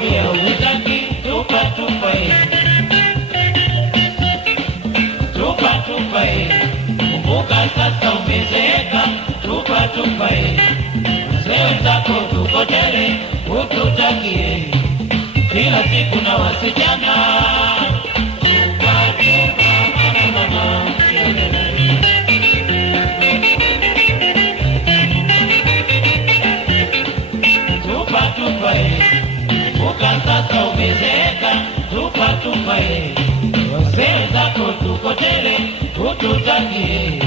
pia hutaki, tupa kumbuka sasa umezeeka, tupa wazee wenzako tuko tele, hututakie kila siku na wasichana. Kumbuka sasa umezeeka, tupa wazee zako tuko tele, hututakie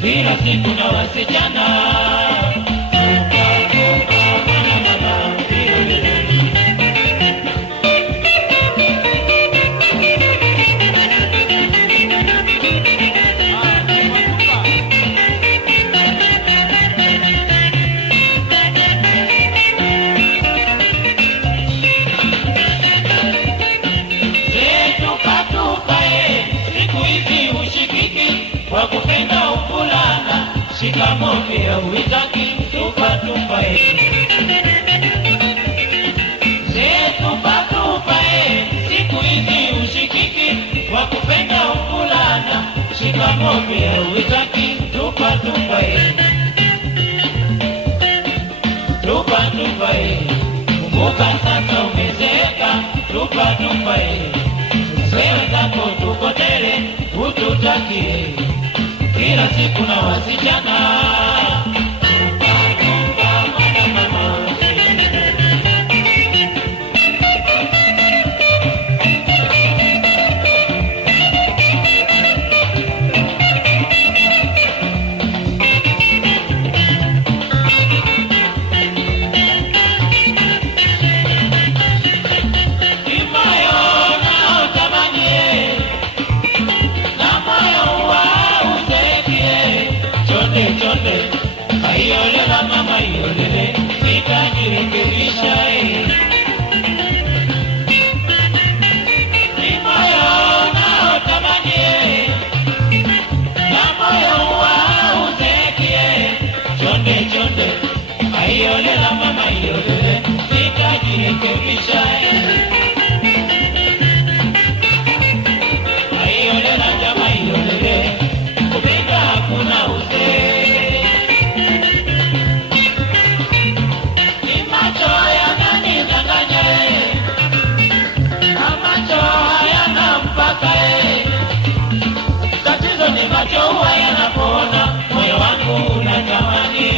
kila siku na wasichana. Wakupenda upulana, shikamo pia huitaki, tupa siku hizi ushikiki. Wakupenda upulana, shikamo pia huitaki, tupa kumbuka sasa umezeeka, tupa wazee zako tuko tele, hututakie kila siku na wasichana. Chonde, aiolela mama iolele, nitajirekebisha ni moyo unaotamani na moyo uzekie. Chonde, aiolela mama iolele, nitajirekebisha aiolela jama iolele, kupenda hakuna uzee. Tatizo ni macho huwa yanapoona, moyo wangu unatamani.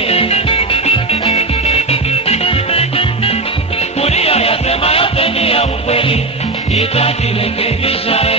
Ulio yasema yote ni ya ukweli, nitajirekebisha.